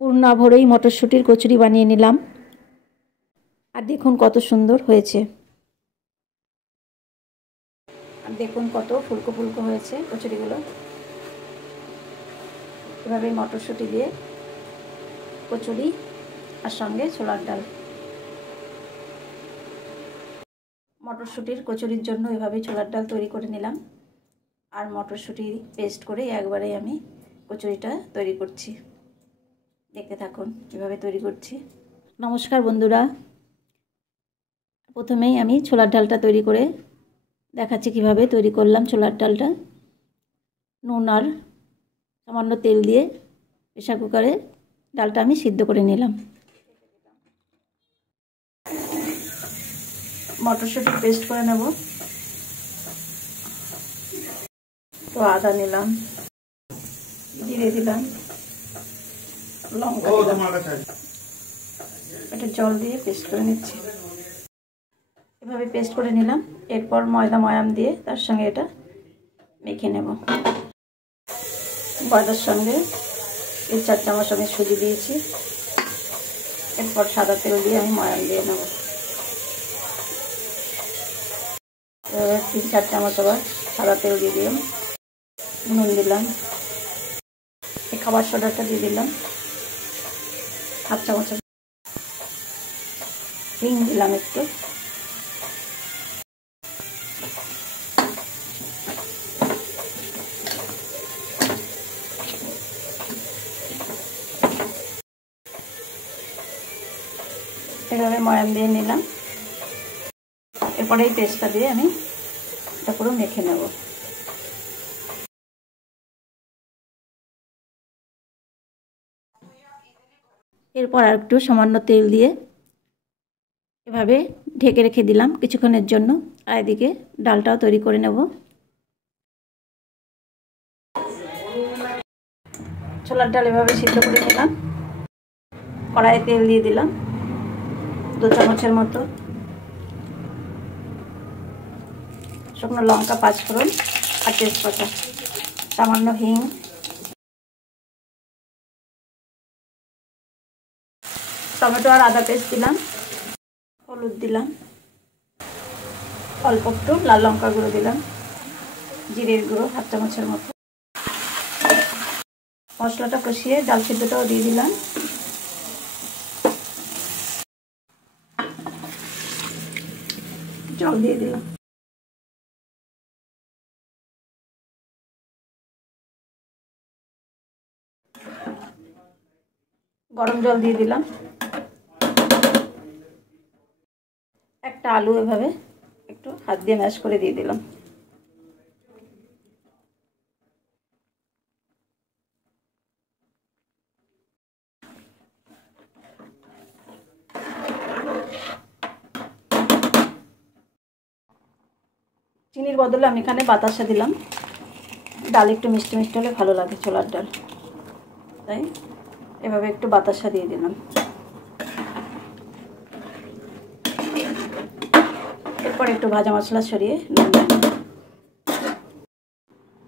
পুর না ভরেই মটরশুঁটির কচুরি বানিয়ে নিলাম। আর দেখুন কত সুন্দর হয়েছে। আর দেখুন কত ফুলকো ফুলকো হয়েছে কচুরিগুলো। এভাবে মটরশুঁটি দিয়ে কচুরি আর সঙ্গে ছোলার ডাল। মটরশুঁটির কচুরির জন্য এভাবে ছোলার ডাল তৈরি করে নিলাম। আর মটরশুঁটি পেস্ট করে একবারে আমি কচুরিটা তৈরি করছি। দেখতে থাকুন কীভাবে তৈরি করছি। নমস্কার বন্ধুরা, প্রথমেই আমি ছোলার ডালটা তৈরি করে দেখাচ্ছি কিভাবে তৈরি করলাম। ছোলার ডালটা নুন আর সামান্য তেল দিয়ে প্রেসার কুকারে ডালটা আমি সিদ্ধ করে নিলাম। মটরশুঁটি পেস্ট করে নেব। তো আদা নিলাম, জিরে দিলাম, লঙ্কা দিলাম, এটা জল দিয়ে পেস্ট করে নিচ্ছি। এভাবে পেস্ট করে নিলাম। এরপর ময়দা ময়াম দিয়ে তার সঙ্গে এটা মেখে নেব। ময়দার সঙ্গে 4 চামচ আমি সুজি দিয়েছি। এরপর সাদা তেল দিয়ে আমি ময়াম দিয়ে নেব। 3-4 চামচ আবার সাদা তেল দিয়ে দিলাম। নুন দিলাম, এই খাবার সোডাটা দিয়ে দিলাম 1/2 চামচ। হিং দিলাম একটু। এভাবে ময়াম দিয়ে নিলাম। এরপরে এই পেস্টটা দিয়ে আমি এটা পুরো মেখে নেব। এরপর আর একটু সামান্য তেল দিয়ে এভাবে ঢেকে রেখে দিলাম কিছুক্ষণের জন্য। আর এদিকে ডালটাও তৈরি করে নেব। ছোলার ডাল এভাবে সিদ্ধ করে নিলাম। কড়াইয়ে তেল দিয়ে দিলাম 2 চামচের মতো। শুকনো লঙ্কা, 5 ফোড়ন আর তেজপাতা, সামান্য হিং, টমেটো আর আদা পেস্ট দিলাম, হলুদ দিলাম, অল্প একটু লাল লঙ্কা গুঁড়ো দিলাম, জিরের গুঁড়ো 1/2 চামচের মতো। মশলাটা কষিয়ে ডাল সিদ্ধটাও দিয়ে দিলাম। জল দিয়ে দিলাম। গরম জল দিয়ে দিলাম। একটা আলু এভাবে একটু হাত দিয়ে ম্যাশ করে দিয়ে দিলাম। চিনির বদলে আমি এখানে বাতাসা দিলাম। ডাল একটু মিষ্টি মিষ্টি হলে ভালো লাগে ছোলার ডাল, তাই এভাবে একটু বাতাসা দিয়ে দিলাম। এরপর একটু ভাজা মশলা ছড়িয়ে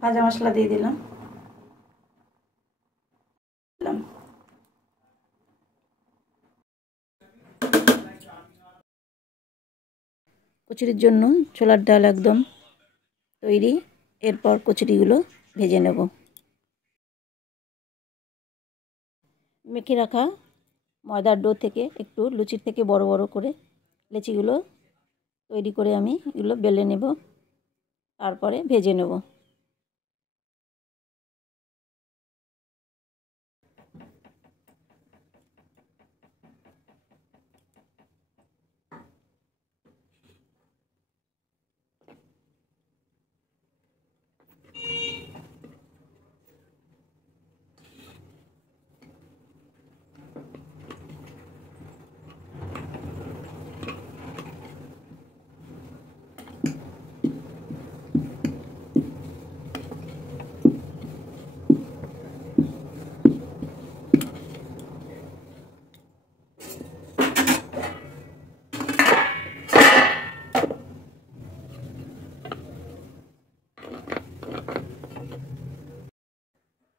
ভাজা মশলা দিয়ে দিলাম। কচুরির জন্য ছোলার ডাল একদম তৈরি। এরপর কচুরিগুলো ভেজে নেব। মেখে রাখা ময়দার ডো থেকে একটু লুচির থেকে বড় বড় করে লেচিগুলো তৈরি করে আমি এগুলো বেলে নেব, তারপরে ভেজে নেব।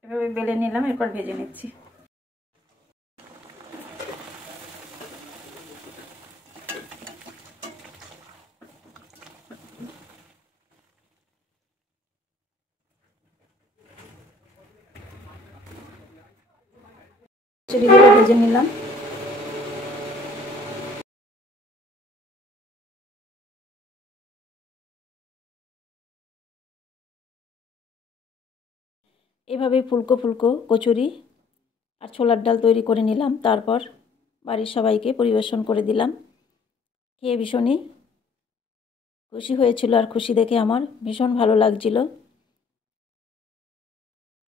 এভাবে বেলে নিলাম, এরপর ভেজে নিচ্ছি। কচুরিগুলো ভেজে নিলাম। এভাবে ফুলকো ফুলকো কচুরি আর ছোলার ডাল তৈরি করে নিলাম। তারপর বাড়ির সবাইকে পরিবেশন করে দিলাম। খেয়ে ভীষণই খুশি হয়েছিল, আর খুশি দেখে আমার ভীষণ ভালো লাগছিল।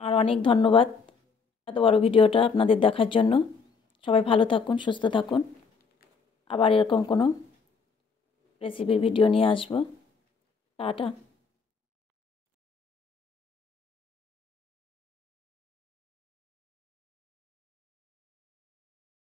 আর অনেক ধন্যবাদ এত বড় ভিডিওটা আপনাদের দেখার জন্য। সবাই ভালো থাকুন, সুস্থ থাকুন। আবার এরকম কোনো রেসিপির ভিডিও নিয়ে আসবো। টাটা।